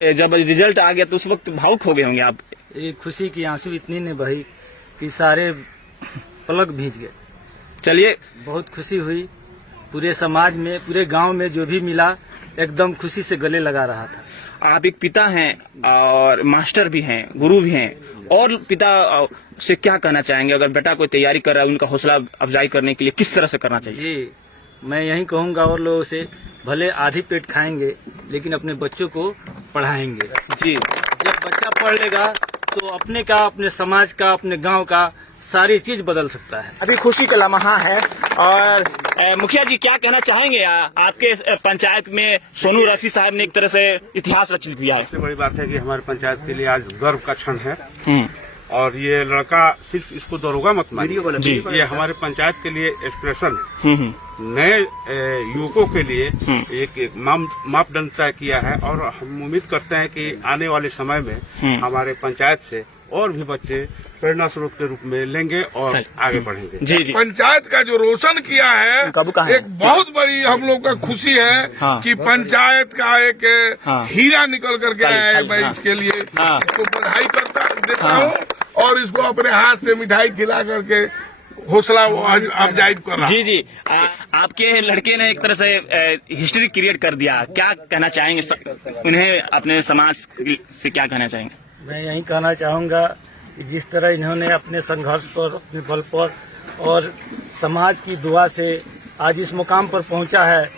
जब रिजल्ट आ गया तो उस वक्त भावुक हो गए होंगे आप? ये खुशी की आंसू इतनी ने बही कि सारे पलक भीज गए। चलिए, बहुत खुशी हुई। पूरे समाज में, पूरे गांव में जो भी मिला एकदम खुशी से गले लगा रहा था। आप एक पिता हैं और मास्टर भी हैं, गुरु भी हैं, और पिता से क्या कहना चाहेंगे? अगर बेटा कोई तैयारी कर रहा है, उनका हौसला अफजाई करने के लिए किस तरह से करना चाहिए? जी, मैं यही कहूँगा और लोगों से, भले आधी पेट खाएंगे लेकिन अपने बच्चों को पढ़ाएंगे। जी, जब बच्चा पढ़ लेगा तो अपने का, अपने समाज का, अपने गांव का सारी चीज बदल सकता है। अभी खुशी का लम्हा है। और मुखिया जी, क्या कहना चाहेंगे? आपके पंचायत में सोनू रफी साहब ने एक तरह से इतिहास रच दिया है। सबसे बड़ी बात है कि हमारे पंचायत के लिए आज गर्व का क्षण है। और ये लड़का सिर्फ इसको दरोगा मत मानिए, ये हमारे पंचायत के लिए एक्सप्रेशन है। नए युवकों के लिए एक मापदंड तय किया है और हम उम्मीद करते हैं कि आने वाले समय में हमारे पंचायत से और भी बच्चे प्रेरणा स्रोत के रूप में लेंगे और आगे बढ़ेंगे। जी जी, पंचायत का जो रोशन किया है एक बहुत बड़ी हम लोग का खुशी है कि पंचायत का एक हीरा निकल करके आया है। मैं इसके लिए इसको बधाई देता हूँ और इसको अपने हाथ से मिठाई खिला करके हौसला अफजाई कर रहा। जी जी, आपके लड़के ने एक तरह से हिस्ट्री क्रिएट कर दिया। क्या कहना चाहेंगे उन्हें, अपने समाज से क्या कहना चाहेंगे? मैं यही कहना चाहूँगा कि जिस तरह इन्होंने अपने संघर्ष पर, अपने बल पर और समाज की दुआ से आज इस मुकाम पर पहुंचा है,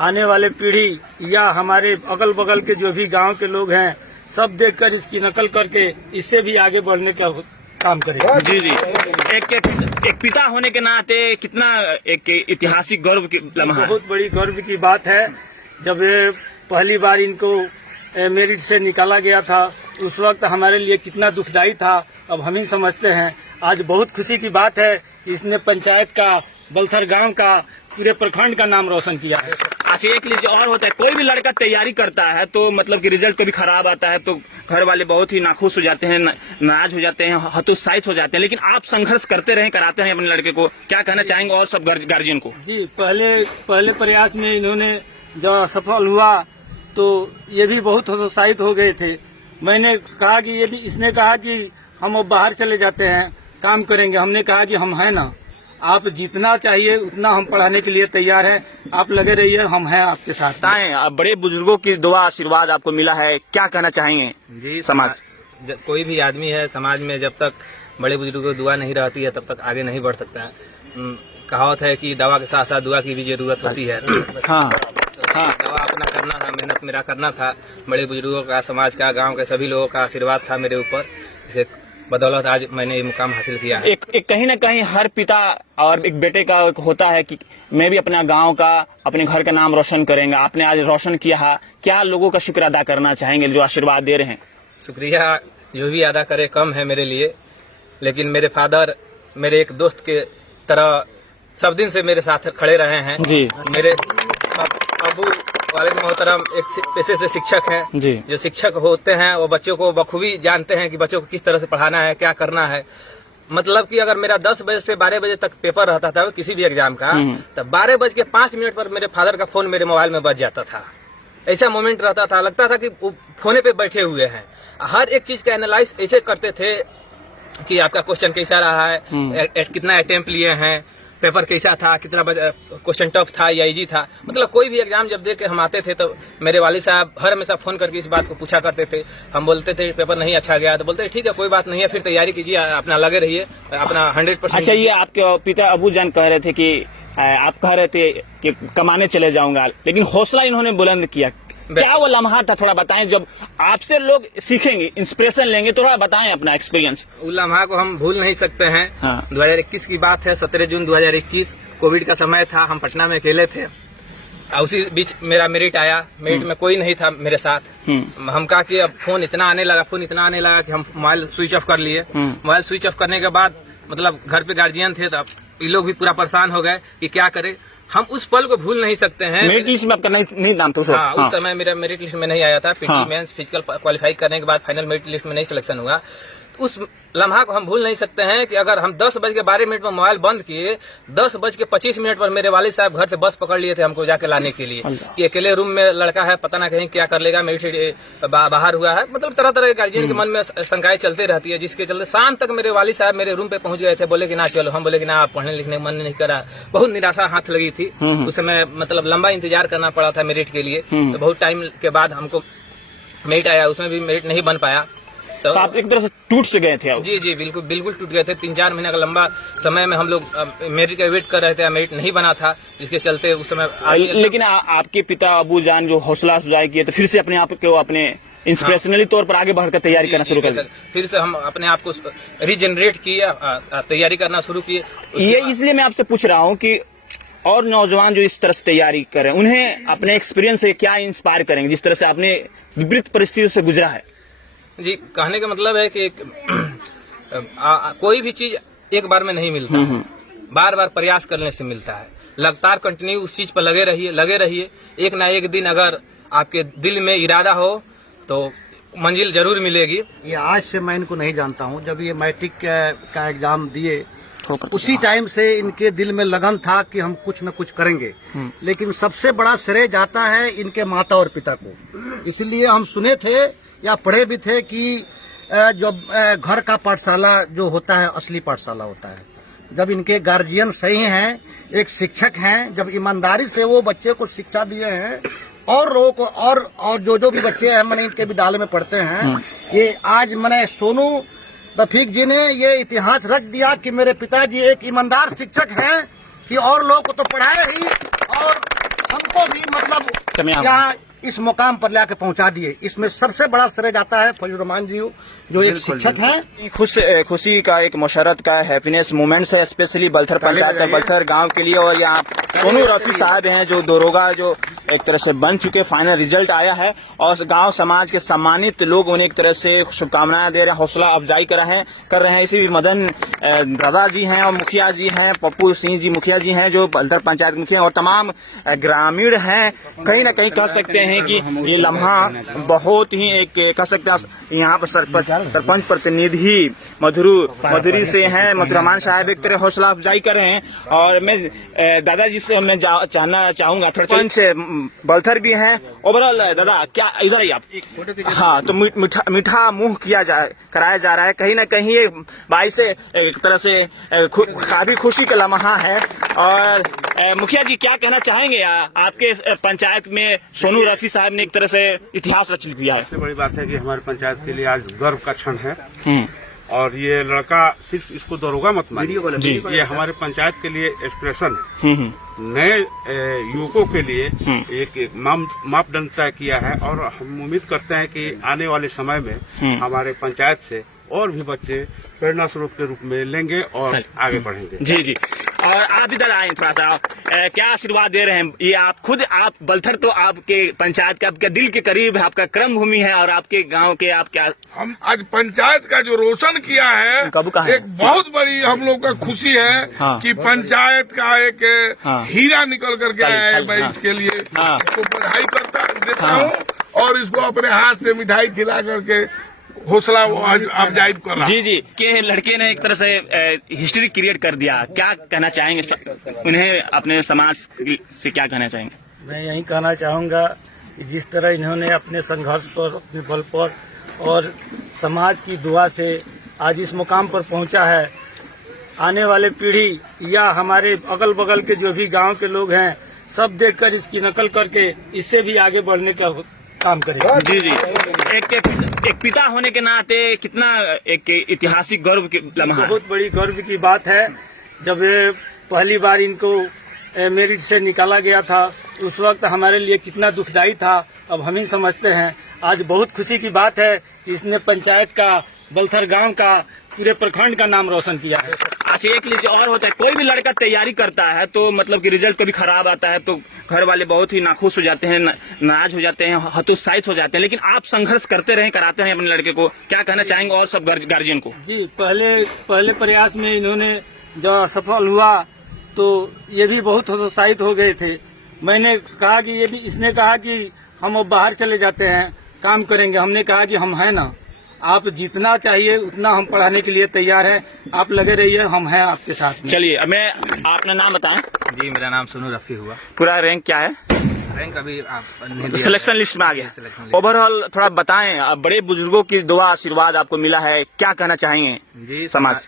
आने वाले पीढ़ी या हमारे अगल बगल के जो भी गांव के लोग हैं, सब देखकर इसकी नकल करके इससे भी आगे बढ़ने का काम करेगा। जी जी, एक पिता होने के नाते कितना एक ऐतिहासिक गौरव की लम्हा है। बहुत बड़ी गर्व की बात है। जब ये पहली बार इनको मेरिट से निकाला गया था, उस वक्त हमारे लिए कितना दुखदाई था, अब हम ही समझते हैं। आज बहुत खुशी की बात है कि इसने पंचायत का, बलथर गांव का, पूरे प्रखंड का नाम रोशन किया है। अच्छा, एक चीज और होता है, कोई भी लड़का तैयारी करता है तो मतलब कि रिजल्ट कभी खराब आता है तो घर वाले बहुत ही नाखुश हो जाते हैं, नाराज हो जाते हैं, हतोत्साहित हो जाते हैं, लेकिन आप संघर्ष करते रहे, कराते हैं अपने लड़के को। क्या कहना चाहेंगे और सब गार्जियन को? जी, पहले प्रयास में इन्होंने जब सफल हुआ तो ये भी बहुत हतोत्साहित हो गए थे। मैंने कहा कि इसने कहा कि हम अब बाहर चले जाते हैं, काम करेंगे। हमने कहा कि हम हैं ना, आप जितना चाहिए उतना हम पढ़ाने के लिए तैयार हैं, आप लगे रहिए, हम हैं आपके साथ। आप बड़े बुजुर्गों की दुआ आशीर्वाद आपको मिला है, क्या कहना चाहेंगे? जी, समाज, कोई भी आदमी है समाज में, जब तक बड़े बुजुर्गों की दुआ नहीं रहती है तब तक आगे नहीं बढ़ सकता है। कहावत है कि दवा के साथ साथ दुआ की भी जरूरत होती है। दवा अपना करना था, मेहनत मेरा करना था, बड़े बुजुर्गों का, समाज का, गांव के सभी लोगों का आशीर्वाद था मेरे ऊपर, इसे बदौलत आज मैंने ये मुकाम हासिल किया है। एक कहीं न कहीं हर पिता और एक बेटे का होता है कि मैं भी अपना गांव का, अपने घर का नाम रोशन करेंगे। आपने आज रोशन किया है, क्या लोगों का शुक्र अदा करना चाहेंगे जो आशीर्वाद दे रहे हैं? शुक्रिया जो भी अदा करे कम है मेरे लिए, लेकिन मेरे फादर मेरे एक दोस्त के तरह सब दिन से मेरे साथ खड़े रहे हैं। जी, मेरे अबू वालिद मोहतरम एक पेशे से शिक्षक हैं। जी, जो शिक्षक होते हैं वो बच्चों को बखूबी जानते हैं कि बच्चों को किस तरह से पढ़ाना है, क्या करना है। मतलब कि अगर मेरा 10 बजे से 12 बजे तक पेपर रहता था किसी भी एग्जाम का, तो 12:05 पर मेरे फादर का फोन मेरे मोबाइल में बज जाता था। ऐसा मोमेंट रहता था, लगता था कि वो फोने पे बैठे हुए हैं। हर एक चीज का एनालाइज ऐसे करते थे कि आपका क्वेश्चन कैसा रहा है, कितना अटेम्प्ट लिए हैं, पेपर कैसा था, कितना क्वेश्चन टफ था या इजी था। मतलब कोई भी एग्जाम जब दे के हम आते थे तो मेरे वालिद साहब हर हमेशा फोन करके इस बात को पूछा करते थे। हम बोलते थे पेपर नहीं अच्छा गया तो बोलते ठीक है कोई बात नहीं है, फिर तैयारी कीजिए, अपना लगे रहिए, अपना 100%। अच्छा, ये आपके पिता अबू जान कह रहे थे कि आप कह रहे थे कि कमाने चले जाऊंगा, लेकिन हौसला इन्होंने बुलंद किया। क्या वो लम्हा था, थोड़ा बताएं, जब आपसे लोग सीखेंगे, इंस्पिरेशन लेंगे, तो थोड़ा बताएं अपना एक्सपीरियंस। उस लम्हा को हम भूल नहीं सकते हैं। 2021 की बात है, 17 जून 2021, कोविड का समय था, हम पटना में अकेले थे। उसी बीच मेरा मेरिट आया, मेरिट में कोई नहीं था मेरे साथ। हम कहा कि अब फोन इतना आने लगा कि हम मोबाइल स्विच ऑफ कर लिए। मोबाइल स्विच ऑफ करने के बाद मतलब घर पे गार्जियन थे, तो ये लोग भी पूरा परेशान हो गए कि क्या करें। हम उस पल को भूल नहीं सकते हैं। मेरिट लिस्ट में आपका नहीं नाम था? हाँ, उस समय मेरा मेरिट लिस्ट में नहीं आया था। पीटी मेंस फिजिकल क्वालिफाई करने के बाद फाइनल मेरिट लिस्ट में नहीं सिलेक्शन हुआ। उस लम्हा को हम भूल नहीं सकते हैं कि अगर हम 10:12 पर मोबाइल बंद किए, 10:25 पर मेरे वालिद साहब घर से बस पकड़ लिए थे हमको जाके लाने के लिए कि अकेले रूम में लड़का है, पता ना कहीं क्या कर लेगा, मेरिट बाहर हुआ है। मतलब तरह तरह के गार्जियन के मन में शंकाएं चलती रहती है, जिसके चलते शाम तक मेरे वालिद साहब मेरे रूम पे पहुंच गए थे। बोले कि ना चलो, हम बोले कि ना आप पढ़ने लिखने का मन नहीं करा। बहुत निराशा हाथ लगी थी उस समय, मतलब लंबा इंतजार करना पड़ा था मेरिट के लिए। तो बहुत टाइम के बाद हमको मेरिट आया, उसमें भी मेरिट नहीं बन पाया। तो आप एक तरह से टूट से गए थे? जी जी, बिल्कुल बिल्कुल टूट गए थे। 3-4 महीने का लंबा समय में हम लोग मेरिट का वेट कर रहे थे, मेरिट नहीं बना था, जिसके चलते उस समय लेकिन आपके पिता अबू जान जो हौसला अफजाई किए तो फिर से अपने आप को अपने इंस्पिरेशनली तौर पर आगे बढ़कर तैयारी करना शुरू कर, फिर से हम अपने आप को रीजनरेट किए, तैयारी करना शुरू किए। ये इसलिए मैं आपसे पूछ रहा हूँ कि और नौजवान जो इस तरह से तैयारी करें, उन्हें अपने एक्सपीरियंस से क्या इंस्पायर करेंगे, जिस तरह से आपने विपरीत परिस्थितियों से गुजरा है? जी, कहने का मतलब है कि कोई भी चीज एक बार में नहीं मिलता है, बार बार प्रयास करने से मिलता है। लगातार कंटिन्यू उस चीज पर लगे रहिए। एक ना एक दिन अगर आपके दिल में इरादा हो तो मंजिल जरूर मिलेगी। ये आज से मैं इनको नहीं जानता हूँ, जब ये मैट्रिक का एग्जाम दिए उसी टाइम से इनके दिल में लगन था कि हम कुछ न कुछ करेंगे। लेकिन सबसे बड़ा श्रेय जाता है इनके माता और पिता को। इसलिए हम सुने थे या पढ़े भी थे कि जो घर का पाठशाला जो होता है असली पाठशाला होता है। जब इनके गार्जियन सही हैं, एक शिक्षक हैं, जब ईमानदारी से वो बच्चे को शिक्षा दिए हैं और लोगों को और जो भी बच्चे हैं मैंने इनके विद्यालय में पढ़ते हैं, ये आज मैंने सोनू रफीक जी ने ये इतिहास रच दिया कि मेरे पिताजी एक ईमानदार शिक्षक हैं कि और लोगों को तो पढ़ाए ही और हमको भी मतलब यहाँ इस मुकाम पर लाके पहुंचा दिए। इसमें सबसे बड़ा श्रेय जाता है फजलुर रहमान जी जो एक शिक्षक हैं। खुशी का एक मुशर्रत का हैप्पीनेस मोमेंट्स है, स्पेशली बलथर पंचायत और बलथर गांव के लिए। और यहाँ सोनू रफी साहब हैं जो दरोगा जो एक तरह से बन चुके, फाइनल रिजल्ट आया है और गांव समाज के सम्मानित लोग उन्हें एक तरह से शुभकामनाएं दे रहे हैं, हौसला अफजाई कर रहे हैं। इसी मदन दादा जी हैं और मुखिया जी हैं, पप्पू सिंह जी मुखिया जी हैं जो बलथर पंचायत मुखिया, और तमाम ग्रामीण हैं। कहीं ना कहीं कह सकते हैं कि ये लम्हा बहुत ही एक कह सकते हैं यहाँ पर सरपंच प्रतिनिधि मधुरी से हैं, मधुरमान साहब एक तरह हौसला अफजाई कर रहे हैं। और मैं दादाजी से मैं जानना चाहूंगा, सरपंच बलथर भी हैं। ओवरऑल दादा क्या इधर ही आप, हाँ, तो मीठा मुंह कराया जा रहा है। कहीं ना कहीं ये भाई से एक तरह से काफी खुशी का लम्हा है। और मुखिया जी क्या कहना चाहेंगे? आपके पंचायत में सोनू रफी साहब ने एक तरह से इतिहास रच दिया है। सबसे बड़ी बात है कि हमारे पंचायत के लिए आज गर्व का क्षण है। और ये लड़का सिर्फ इसको दरोगा मत मानिए, ये हमारे पंचायत के लिए एक्सप्रेशन है। नए युवकों के लिए एक मापदंड तय किया है और हम उम्मीद करते हैं कि आने वाले समय में हमारे पंचायत से और भी बच्चे प्रेरणा स्रोत के रूप में लेंगे और आगे बढ़ेंगे। जी जी। और आप इधर आए थोड़ा सा, क्या आशीर्वाद दे रहे हैं? ये आप बलथर तो आपके पंचायत के आपके दिल के करीब है, आपका कर्म भूमि है और आपके गांव के आप क्या, हम आज पंचायत का जो रोशन किया है एक बहुत बड़ी हम लोग का खुशी है कि पंचायत का एक हीरा निकल करके आया है। मैं इसके लिए इसको बधाई देता हूँ और इसको अपने हाथ से मिठाई खिला करके हौसला अफजाई कर रहा। जी जी, के लड़के ने एक तरह से हिस्ट्री क्रिएट कर दिया। क्या कहना चाहेंगे उन्हें, अपने समाज से क्या कहना चाहेंगे? मैं यही कहना चाहूँगा कि जिस तरह इन्होंने अपने संघर्ष पर, अपने बल पर और समाज की दुआ से आज इस मुकाम पर पहुंचा है, आने वाले पीढ़ी या हमारे अगल बगल के जो भी गांव के लोग हैं सब देखकर इसकी नकल करके इससे भी आगे बढ़ने का काम करेगा। जी जी, एक पिता होने के नाते कितना एक ऐतिहासिक गर्व की लम्हा, बहुत बड़ी गर्व की बात है। जब पहली बार इनको मेरिट से निकाला गया था उस वक्त हमारे लिए कितना दुखदाई था, अब हम ही समझते हैं। आज बहुत खुशी की बात है कि इसने पंचायत का, बलथर गांव का, पूरे प्रखंड का नाम रोशन किया है। अच्छा, एक चीज और होता है, कोई भी लड़का तैयारी करता है तो मतलब कि रिजल्ट कभी खराब आता है तो घर वाले बहुत ही नाखुश हो जाते हैं, नाराज हो जाते हैं, हतोत्साहित हो जाते हैं। लेकिन आप संघर्ष करते रहे, कराते हैं अपने लड़के को, क्या कहना चाहेंगे और सब गार्जियन को? जी, पहले प्रयास में इन्होंने जब सफल हुआ तो ये भी बहुत हतोत्साहित हो गए थे। मैंने कहा कि इसने कहा कि हम अब बाहर चले जाते हैं, काम करेंगे। हमने कहा कि हम हैं ना, आप जितना चाहिए उतना हम पढ़ाने के लिए तैयार हैं। आप लगे रहिए, हम हैं आपके साथ में। चलिए, अब मैं अपना नाम बताएं। जी, मेरा नाम सोनू रफी हुआ। पूरा रैंक क्या है? रैंक अभी आप नहीं दिया। सिलेक्शन लिस्ट में आ गया। Selection list. ओवरऑल थोड़ा बताएं, अब बड़े बुजुर्गों की दुआ आशीर्वाद आपको मिला है, क्या कहना चाहेंगे? जी, समाज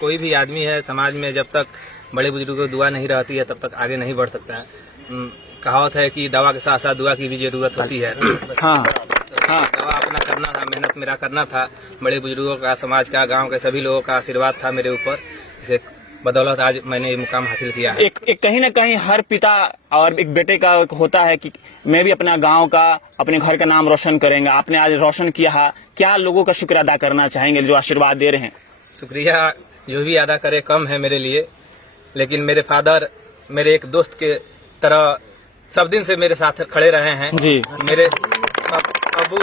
कोई भी आदमी है समाज में, जब तक बड़े बुजुर्गों की दुआ नहीं रहती है तब तक आगे नहीं बढ़ सकता है। कहावत है कि दवा के साथ साथ दुआ की भी जरूरत होती है। हाँ। दवा अपना करना था, मेहनत मेरा करना था, बड़े बुजुर्गों का, समाज का, गांव के सभी लोगों का आशीर्वाद था मेरे ऊपर, जिसे बदौलत आज मैंने ये मुकाम हासिल किया है। एक कहीं ना कहीं हर पिता और एक बेटे का होता है कि मैं भी अपना गांव का, अपने घर का नाम रोशन करेंगे। आपने आज रोशन किया है, क्या लोगों का शुक्र अदा करना चाहेंगे जो आशीर्वाद दे रहे हैं? शुक्रिया जो भी अदा करे कम है मेरे लिए, लेकिन मेरे फादर मेरे एक दोस्त के तरह सब दिन से मेरे साथ खड़े रहे हैं। जी। मेरे अबू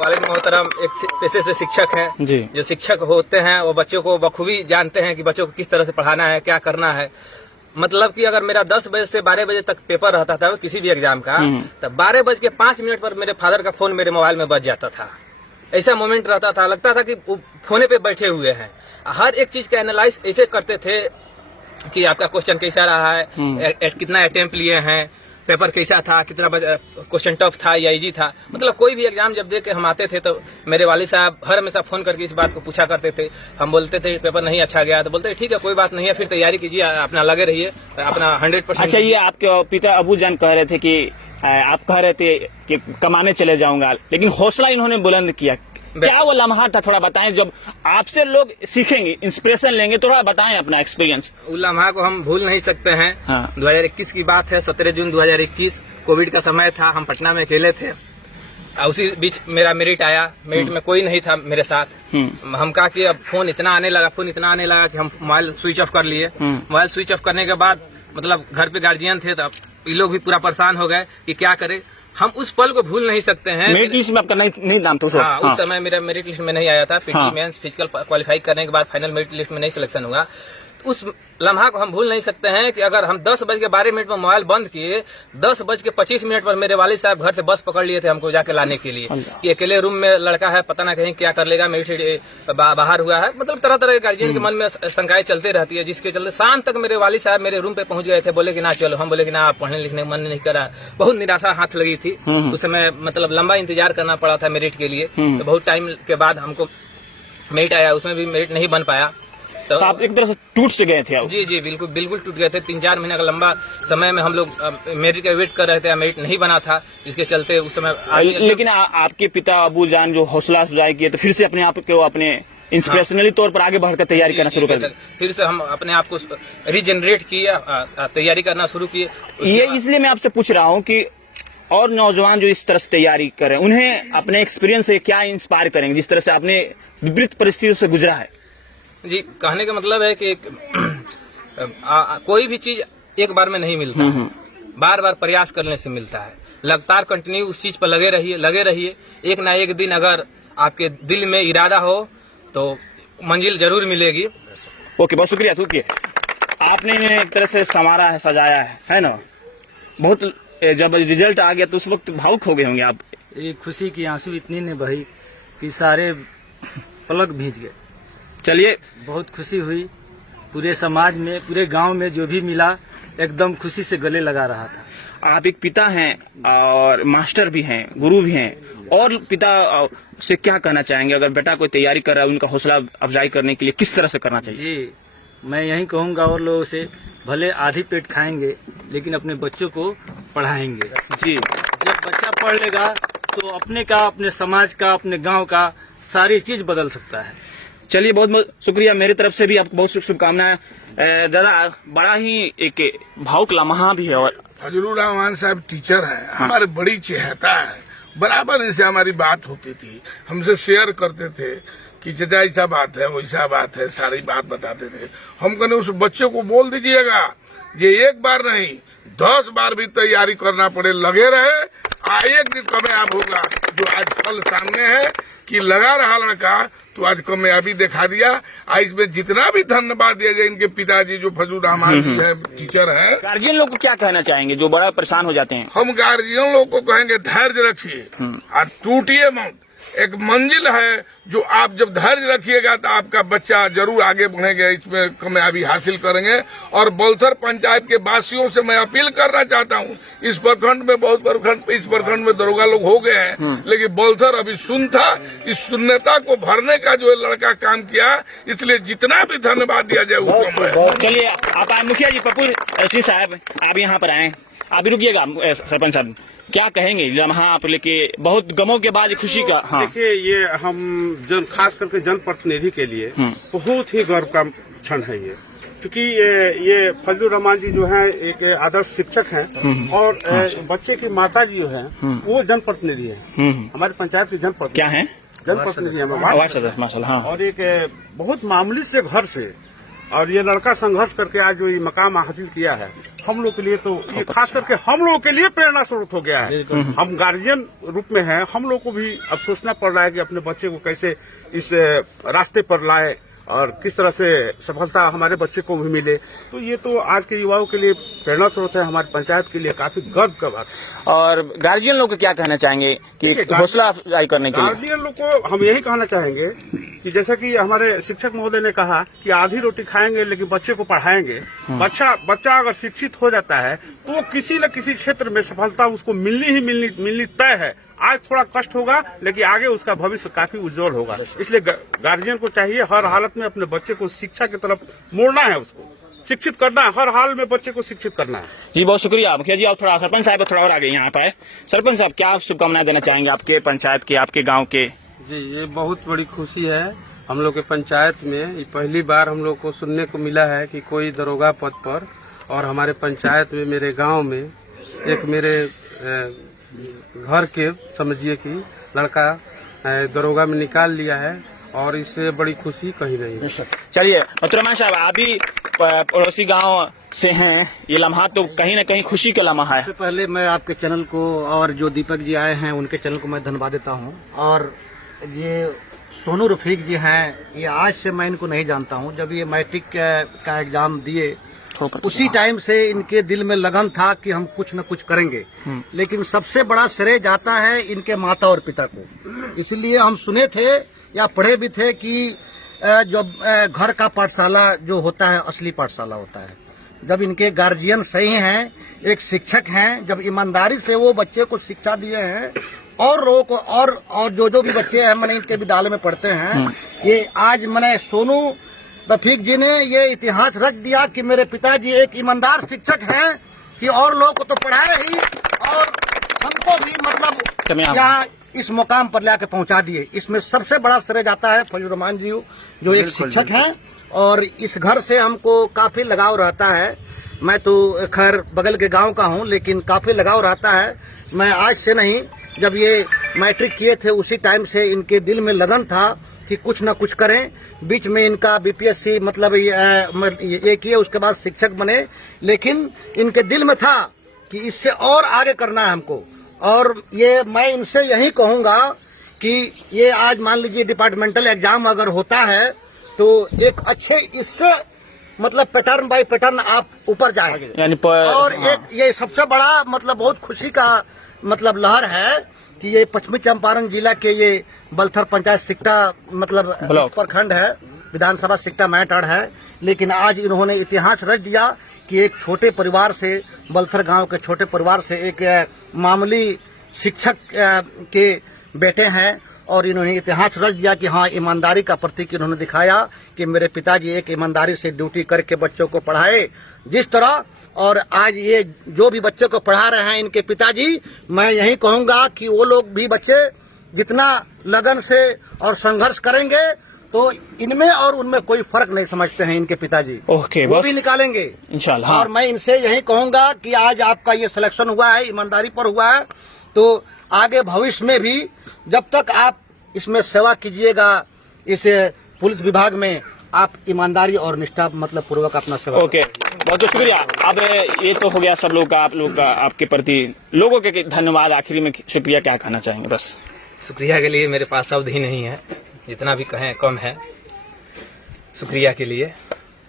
वालिद मोहतरम एक पेशे से शिक्षक हैं। जी। जो शिक्षक होते हैं वो बच्चों को बखूबी जानते हैं कि बच्चों को किस तरह से पढ़ाना है, क्या करना है। मतलब कि अगर मेरा 10 बजे से 12 बजे तक पेपर रहता था किसी भी एग्जाम का, तब 12:05 पर मेरे फादर का फोन मेरे मोबाइल में बज जाता था। ऐसा मोमेंट रहता था, लगता था कि वो फोने पे बैठे हुए हैं। हर एक चीज का एनालाइज ऐसे करते थे कि आपका क्वेश्चन कैसा रहा है, कितना अटेम्प्ट लिए हैं, पेपर कैसा था, कितना क्वेश्चन टफ था या इजी था। मतलब कोई भी एग्जाम जब दे के हम आते थे तो मेरे वालिद साहब हर हमेशा फोन करके इस बात को पूछा करते थे। हम बोलते थे पेपर नहीं अच्छा गया तो बोलते ठीक है कोई बात नहीं है, फिर तैयारी कीजिए, अपना लगे रहिए, अपना 100%। अच्छा, ये आपके पिता अबू जान कह रहे थे कि आप कह रहे थे कि कमाने चले जाऊंगा, लेकिन हौसला इन्होंने बुलंद किया। क्या वो लम्हा था, थोड़ा बताएं, जब आपसे लोग सीखेंगे, इंस्पिरेशन लेंगे, थोड़ा बताएं अपना एक्सपीरियंस। उस लम्हा को हम भूल नहीं सकते हैं। हाँ। 2021 की बात है, 17 जून 2021, कोविड का समय था, हम पटना में अकेले थे। उसी बीच मेरा मेरिट आया, मेरिट में कोई नहीं था मेरे साथ। हम कहा कि अब फोन इतना आने लगा कि हम मोबाइल स्विच ऑफ कर लिए। मोबाइल स्विच ऑफ करने के बाद मतलब घर पे गार्जियन थे, तो ये लोग भी पूरा परेशान हो गए कि क्या करे। हम उस पल को भूल नहीं सकते हैं। मेरिट लिस्ट में आपका नहीं नाम था? हाँ, उस समय मेरा मेरिट लिस्ट में नहीं आया था। पीटी मेंस फिजिकल क्वालिफाई करने के बाद फाइनल मेरिट लिस्ट में नहीं सिलेक्शन हुआ। उस लम्हा को हम भूल नहीं सकते हैं कि अगर हम 10:12 पर मोबाइल बंद किए, 10:25 पर मेरे वालिद साहब घर से बस पकड़ लिए थे हमको जाके लाने के लिए कि अकेले रूम में लड़का है, पता ना कहीं क्या कर लेगा, मेरिट बाहर हुआ है। मतलब तरह तरह के गार्जियन के मन में शंकाएं चलते रहती है, जिसके चलते शाम तक मेरे वालिद साहब मेरे रूम पे पहुंच गए थे। बोले कि ना चलो, हम बोले कि ना पढ़ने लिखने का मन नहीं करा। बहुत निराशा हाथ लगी थी उस समय, मतलब लंबा इंतजार करना पड़ा था मेरिट के लिए। तो बहुत टाइम के बाद हमको मेरिट आया, उसमें भी मेरिट नहीं बन पाया। तो आप एक तरह से टूट से गए थे आप? जी, बिल्कुल टूट गए थे। 3-4 महीने का लंबा समय में हम लोग मेरिट का वेट कर रहे थे, मेरिट नहीं बना था, जिसके चलते उस समय। लेकिन आपके पिता अबू जान जो हौसला अफजाई किए, तो फिर से अपने आप को अपने इंस्पिरेशनली तौर पर आगे बढ़कर तैयारी करना शुरू कर दी। फिर से हम अपने आप को रीजनरेट किए, तैयारी करना शुरू किए। ये इसलिए मैं आपसे पूछ रहा हूँ कि और नौजवान जो इस तरह से तैयारी कर रहे हैं, उन्हें अपने एक्सपीरियंस से क्या इंस्पायर करेंगे, जिस तरह से आपने विपरीत परिस्थितियों से गुजरा है? जी, कहने का मतलब है कि कोई भी चीज एक बार में नहीं मिलता है, बार बार प्रयास करने से मिलता है। लगातार कंटिन्यू उस चीज पर लगे रहिए। एक ना एक दिन अगर आपके दिल में इरादा हो तो मंजिल जरूर मिलेगी। ओके, बहुत शुक्रिया। थूकिए, आपने इन्हें एक तरह से संवारा है, सजाया है ना? बहुत, जब रिजल्ट आ गया तो उस वक्त भावुक हो गए होंगे आप? ये खुशी की आंसू इतनी ने बही कि सारे पलक भींच गए। चलिए, बहुत खुशी हुई। पूरे समाज में, पूरे गांव में जो भी मिला एकदम खुशी से गले लगा रहा था। आप एक पिता हैं और मास्टर भी हैं, गुरु भी हैं, और पिता से क्या कहना चाहेंगे अगर बेटा कोई तैयारी कर रहा है, उनका हौसला अफजाई करने के लिए किस तरह से करना चाहिए? जी, मैं यही कहूँगा और लोगों से, भले आधी पेट खाएंगे लेकिन अपने बच्चों को पढ़ाएंगे। जी, जब बच्चा पढ़ लेगा तो अपने का, अपने समाज का, अपने गांव का सारी चीज बदल सकता है। चलिए, बहुत बहुत शुक्रिया। मेरी तरफ से भी आपको बहुत शुभकामनाएं। दादा, बड़ा ही एक भावुक लम्हा भी है। और फजलुर रहमान साहब टीचर हैं, हमारे बड़ी चहेता है, बराबर इनसे हमारी बात होती थी, हमसे शेयर करते थे कि चाचा ऐसा बात है, वैसा बात है, सारी बात बताते थे। हम कहने उस बच्चे को बोल दीजिएगा, ये एक बार नहीं 10 बार भी तैयारी करना पड़े, लगे रहे, एक दिन कामयाब होगा। जो आज फल सामने है कि लगा रहा लड़का, तो आज कामयाबी दिखा दिया। इसमें जितना भी धन्यवाद दिया जाए इनके पिताजी जो फजलुर रहमान जी है, टीचर है। गार्जियन लोग को क्या कहना चाहेंगे जो बड़ा परेशान हो जाते हैं? हम गार्जियन लोग को कहेंगे धैर्य रखिए और टूटिए मत। एक मंजिल है जो आप जब धैर्य रखिएगा तो आपका बच्चा जरूर आगे बढ़ेगा, इसमें कामयाबी हासिल करेंगे। और बलथर पंचायत के वासियों से मैं अपील करना चाहता हूँ, इस प्रखंड में बहुत प्रखंड इस प्रखंड में दरोगा लोग हो गए हैं, लेकिन बलथर अभी शून्य था। इस शून्यता को भरने का जो लड़का काम किया, इसलिए जितना भी धन्यवाद दिया जाए उत्तम है। चलिए आप आए मुखिया जी पप्पू सिंह साहब, आप यहाँ पर आए, आप भी रुकिएगा। सरपंच साहब क्या कहेंगे लम्हा आप लेके, बहुत गमों के बाद खुशी का? हाँ देखिए, ये हम खास करके जनप्रतिनिधि के लिए बहुत ही गर्व का क्षण है ये, क्योंकि ये फजलुर रहमान जी जो है एक आदर्श शिक्षक हैं और बच्चे की माता जी जो है वो जनप्रतिनिधि है, हमारे पंचायत की जनप्रतिनिधि। क्या है? जनप्रतिनिधि है, माशाल्लाह। हाँ। और एक बहुत मामूली से घर से, और ये लड़का संघर्ष करके आज जो ये मकाम हासिल किया है, हम लोग के लिए तो ये खास करके हम लोगों के लिए प्रेरणा स्रोत हो गया है। हम गार्जियन रूप में हैं, हम लोग को भी अब सोचना पड़ रहा है कि अपने बच्चे को कैसे इस रास्ते पर लाए और किस तरह से सफलता हमारे बच्चे को भी मिले। तो ये तो आज के युवाओं के लिए प्रेरणा स्रोत है, हमारी पंचायत के लिए काफी गर्व का बात। और गार्जियन लोग को क्या कहना चाहेंगे कि हौसला अफजाई करने के लिए? गार्जियन लोग को हम यही कहना चाहेंगे कि जैसा कि हमारे शिक्षक महोदय ने कहा कि आधी रोटी खाएंगे लेकिन बच्चे को पढ़ाएंगे। बच्चा अगर शिक्षित हो जाता है तो किसी न किसी क्षेत्र में सफलता उसको मिलनी तय है। आज थोड़ा कष्ट होगा लेकिन आगे उसका भविष्य काफी उज्जवल होगा। इसलिए गार्जियन को चाहिए हर हालत में अपने बच्चे को शिक्षा की तरफ मोड़ना है, उसको शिक्षित करना है, हर हाल में बच्चे को शिक्षित करना है। जी बहुत शुक्रिया मुखिया जी। आप थोड़ा सरपंच साहब थोड़ा और आगे यहाँ पे। सरपंच साहब क्या शुभकामनाएं देना चाहेंगे आपके पंचायत के, आपके गाँव के? जी ये बहुत बड़ी खुशी है हम लोग के पंचायत में। ये पहली बार हम लोग को सुनने को मिला है कि कोई दरोगा पद पर, और हमारे पंचायत में मेरे गांव में एक मेरे घर के समझिए कि लड़का दरोगा में निकाल लिया है, और इससे बड़ी खुशी कहीं नहीं। चलिए अब्दुर्रहमान साहब, आप भी पड़ोसी गांव से हैं, ये लम्हा तो कहीं न कहीं खुशी का लम्हा है। सबसे पहले मैं आपके चैनल को और जो दीपक जी आए हैं उनके चैनल को मैं धन्यवाद देता हूं। और ये सोनू रफीक जी हैं, ये आज से मैं इनको नहीं जानता हूं, जब ये मैट्रिक का एग्जाम दिए उसी टाइम से इनके दिल में लगन था कि हम कुछ न कुछ करेंगे। लेकिन सबसे बड़ा श्रेय जाता है इनके माता और पिता को। इसलिए हम सुने थे या पढ़े भी थे कि जब घर का पाठशाला जो होता है असली पाठशाला होता है। जब इनके गार्जियन सही हैं, एक शिक्षक हैं, जब ईमानदारी से वो बच्चे को शिक्षा दिए हैं और लोगों को और जो भी बच्चे हैं मैंने इनके विद्यालय में पढ़ते हैं, ये आज मैंने सोनू रफीक जी ने ये इतिहास रख दिया कि मेरे पिताजी एक ईमानदार शिक्षक हैं कि और लोगों को तो पढ़ाए ही और हमको भी मतलब यहाँ इस मुकाम पर लाके पहुंचा दिए। इसमें सबसे बड़ा श्रेय जाता है फजलुर रहमान जी जो एक शिक्षक हैं, और इस घर से हमको काफी लगाव रहता है। मैं तो खैर बगल के गांव का हूं, लेकिन काफी लगाव रहता है। मैं आज से नहीं, जब ये मैट्रिक किए थे उसी टाइम से इनके दिल में लगन था कि कुछ न कुछ करें। बीच में इनका बीपीएससी मतलब ये किए, उसके बाद शिक्षक बने, लेकिन इनके दिल में था कि इससे और आगे करना है हमको। और ये मैं इनसे यही कहूंगा कि ये आज मान लीजिए डिपार्टमेंटल एग्जाम अगर होता है तो एक अच्छे इससे मतलब पैटर्न बाय पैटर्न आप ऊपर जाएंगे। और एक ये सबसे बड़ा मतलब बहुत खुशी का मतलब लहर है कि ये पश्चिमी चंपारण जिला के ये बलथर पंचायत सिकटा मतलब प्रखंड है, विधानसभा सिकटा मैटर है, लेकिन आज इन्होंने इतिहास रच दिया कि एक छोटे परिवार से, बलथर गांव के छोटे परिवार से एक मामूली शिक्षक के बेटे हैं, और इन्होंने इतिहास रच दिया कि हाँ ईमानदारी का प्रतीक इन्होंने दिखाया कि मेरे पिताजी एक ईमानदारी से ड्यूटी करके बच्चों को पढ़ाए जिस तरह। और आज ये जो भी बच्चे को पढ़ा रहे हैं इनके पिताजी, मैं यही कहूंगा कि वो लोग भी बच्चे जितना लगन से और संघर्ष करेंगे तो इनमें और उनमें कोई फर्क नहीं समझते हैं इनके पिताजी। ओके, वो भी निकालेंगे इंशाल्लाह। और मैं इनसे यही कहूंगा कि आज आपका ये सिलेक्शन हुआ है, ईमानदारी पर हुआ है, तो आगे भविष्य में भी जब तक आप इसमें सेवा कीजिएगा इस पुलिस विभाग में, आप ईमानदारी और निष्ठा मतलब पूर्वक अपना सेवा। ओके, बहुत शुक्रिया। अब ये तो हो गया सब लोग का, आप लोग का आपके प्रति लोगों के धन्यवाद। आखिरी में शुक्रिया क्या कहना चाहेंगे? बस शुक्रिया के लिए मेरे पास शब्द ही नहीं है, जितना भी कहें कम है शुक्रिया के लिए।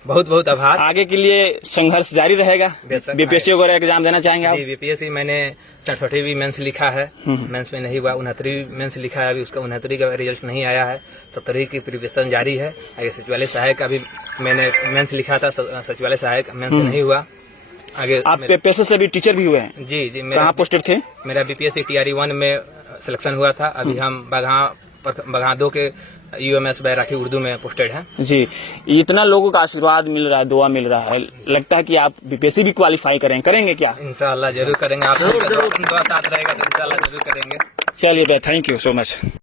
बहुत बहुत आभार। आगे के लिए संघर्ष जारी रहेगा। बेशक। बीपीएससी वगैरह एग्जाम देना चाहेंगे आप? जी, बीपीएससी मैंने 67वीं मेंस लिखा है, मेंस में नहीं हुआ। 69वीं मेंस लिखा है, अभी उसका 69वीं का रिजल्ट नहीं आया है। 70वीं की प्रिपरेशन जारी है। आगे सचिवालय सहायक का भी मैंने मेंस लिखा था, सचिवालय सहायक मेंस नहीं हुआ। आगे आप पेशे से भी टीचर भी हुए हैं? जी जी। कहाँ पोस्टेड थे? मेरा बीपीएससी TRE 1 में सिलेक्शन हुआ था। अभी हम बगहा 2 के UMS बैराठी उर्दू में पोस्टेड हैं। जी, इतना लोगों का आशीर्वाद मिल रहा है, दुआ मिल रहा है, लगता है कि आप बीपीएससी भी क्वालिफाई करेंगे क्या? इंशाल्लाह जरूर करेंगे। आप दुआ साथ रहेगा तो इंशाल्लाह जरूर करेंगे। चलिए, थैंक यू सो मच।